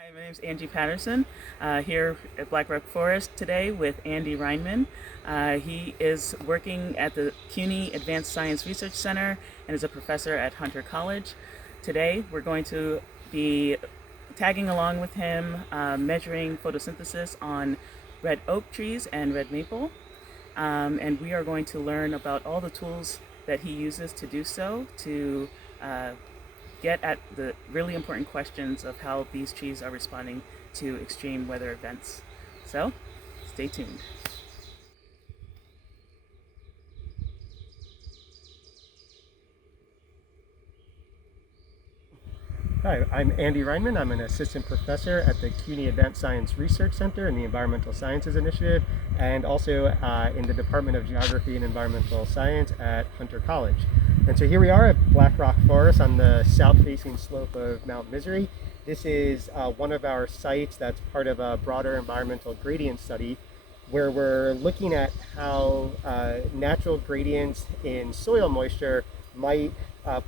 Hi, my name is Angie Patterson, here at Black Rock Forest today with Andy Reinmann. He is working at the CUNY Advanced Science Research Center and is a professor at Hunter College. Today we're going to be tagging along with him, measuring photosynthesis on red oak trees and red maple. And we are going to learn about all the tools that he uses to do so to get at the really important questions of how these trees are responding to extreme weather events. So, stay tuned. Hi, I'm Andy Reinmann. I'm an assistant professor at the CUNY Advanced Science Research Center in the Environmental Sciences Initiative, and also in the Department of Geography and Environmental Science at Hunter College. And so here we are at Black Rock Forest on the south-facing slope of Mount Misery. This is one of our sites that's part of a broader environmental gradient study where we're looking at how natural gradients in soil moisture might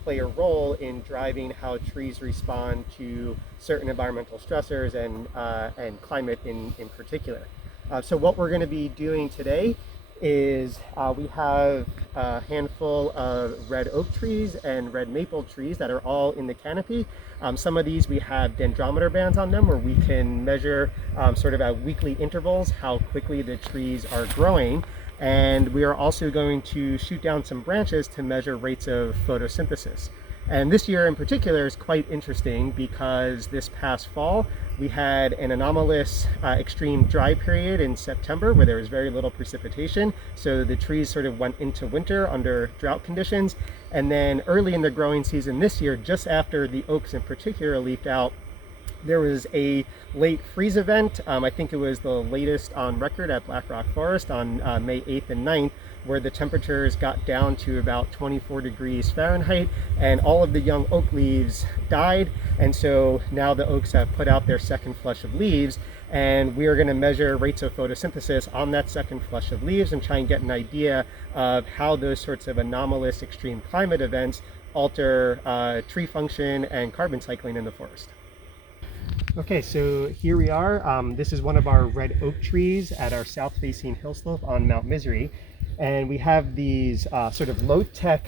play a role in driving how trees respond to certain environmental stressors and climate in particular. So what we're going to be doing today is we have a handful of red oak trees and red maple trees that are all in the canopy. Some of these we have dendrometer bands on them where we can measure sort of at weekly intervals how quickly the trees are growing. And we are also going to shoot down some branches to measure rates of photosynthesis. And this year in particular is quite interesting because this past fall we had an anomalous extreme dry period in September where there was very little precipitation. So the trees sort of went into winter under drought conditions. And then early in the growing season this year, just after the oaks in particular leafed out, there was a late freeze event. I think it was the latest on record at Black Rock Forest on May 8th and 9th, where the temperatures got down to about 24 degrees Fahrenheit and all of the young oak leaves died. And so now the oaks have put out their second flush of leaves, and we are going to measure rates of photosynthesis on that second flush of leaves and try and get an idea of how those sorts of anomalous extreme climate events alter tree function and carbon cycling in the forest. Okay, so here we are. This is one of our red oak trees at our south-facing hill slope on Mount Misery. And we have these sort of low-tech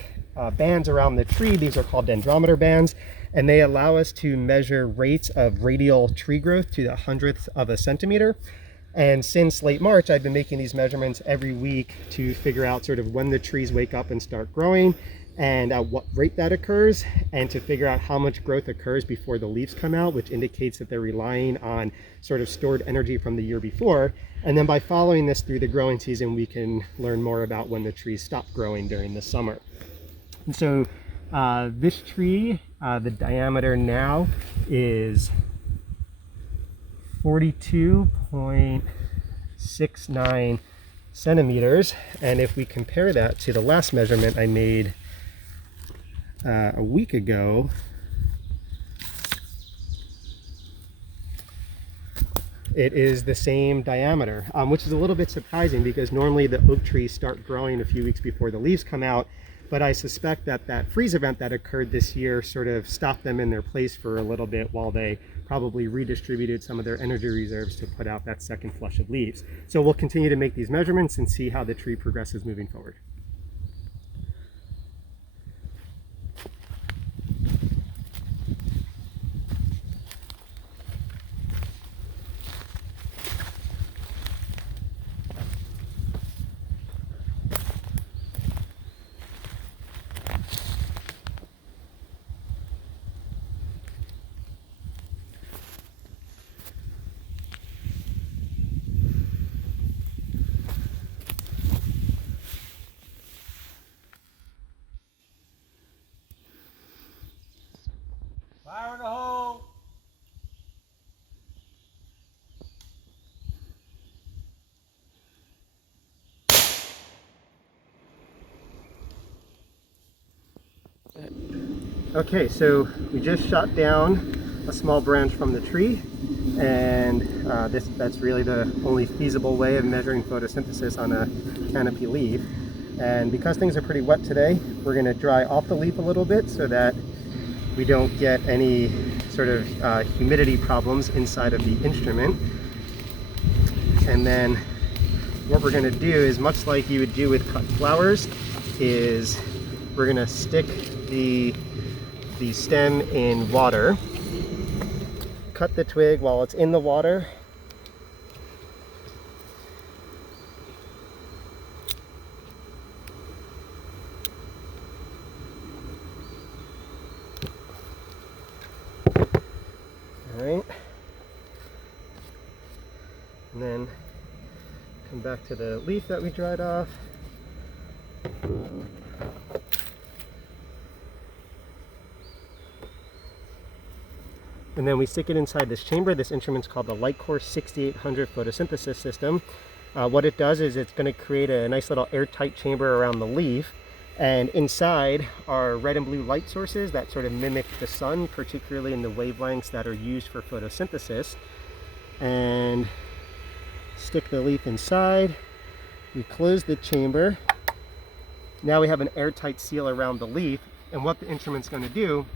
bands around the tree. These are called dendrometer bands, and they allow us to measure rates of radial tree growth to the hundredth of a centimeter. And since late March, I've been making these measurements every week to figure out sort of when the trees wake up and start growing and at what rate that occurs, and to figure out how much growth occurs before the leaves come out, which indicates that they're relying on sort of stored energy from the year before. And then by following this through the growing season, we can learn more about when the trees stop growing during the summer. And so this tree, the diameter now is 42.69 centimeters. And if we compare that to the last measurement I made a week ago, it is the same diameter, which is a little bit surprising because normally the oak trees start growing a few weeks before the leaves come out. But I suspect that that freeze event that occurred this year sort of stopped them in their place for a little bit while they probably redistributed some of their energy reserves to put out that second flush of leaves. So we'll continue to make these measurements and see how the tree progresses moving forward. Fire in the hole! Okay, so we just shot down a small branch from the tree, and that's really the only feasible way of measuring photosynthesis on a canopy leaf. And because things are pretty wet today, we're going to dry off the leaf a little bit so that we don't get any sort of humidity problems inside of the instrument. And then what we're going to do is, much like you would do with cut flowers, is we're going to stick the stem in water, cut the twig while it's in the water, alright, and then come back to the leaf that we dried off. And then we stick it inside this chamber. This instrument's called the Lightcore 6800 photosynthesis system. What it does is it's going to create a nice little airtight chamber around the leaf, and inside are red and blue light sources that sort of mimic the sun, particularly in the wavelengths that are used for photosynthesis. And stick the leaf inside. We close the chamber. Now we have an airtight seal around the leaf, and what the instrument's going to do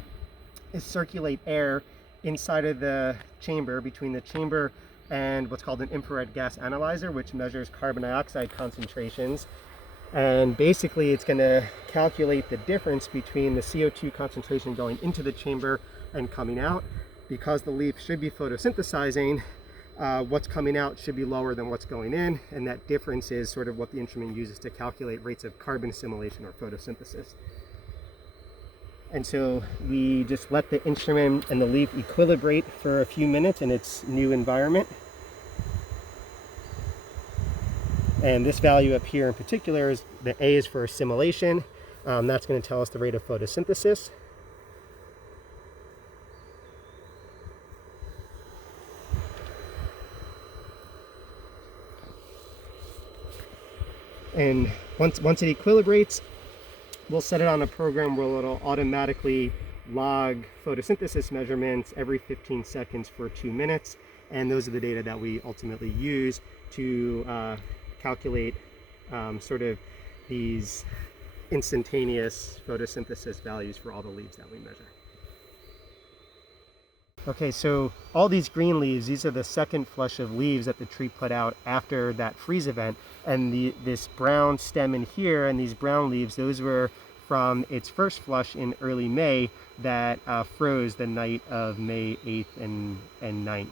is circulate air inside of the chamber, between the chamber and what's called an infrared gas analyzer, which measures carbon dioxide concentrations. And basically it's going to calculate the difference between the CO2 concentration going into the chamber and coming out. Because the leaf should be photosynthesizing, what's coming out should be lower than what's going in, and that difference is sort of what the instrument uses to calculate rates of carbon assimilation or photosynthesis. And so we just let the instrument and the leaf equilibrate for a few minutes in its new environment. And this value up here in particular is the A is for assimilation. That's going to tell us the rate of photosynthesis. And once it equilibrates, we'll set it on a program where it'll automatically log photosynthesis measurements every 15 seconds for 2 minutes. And those are the data that we ultimately use to calculate sort of these instantaneous photosynthesis values for all the leaves that we measure. Okay, so all these green leaves, these are the second flush of leaves that the tree put out after that freeze event. And this brown stem in here and these brown leaves, those were from its first flush in early May that froze the night of May 8th and 9th.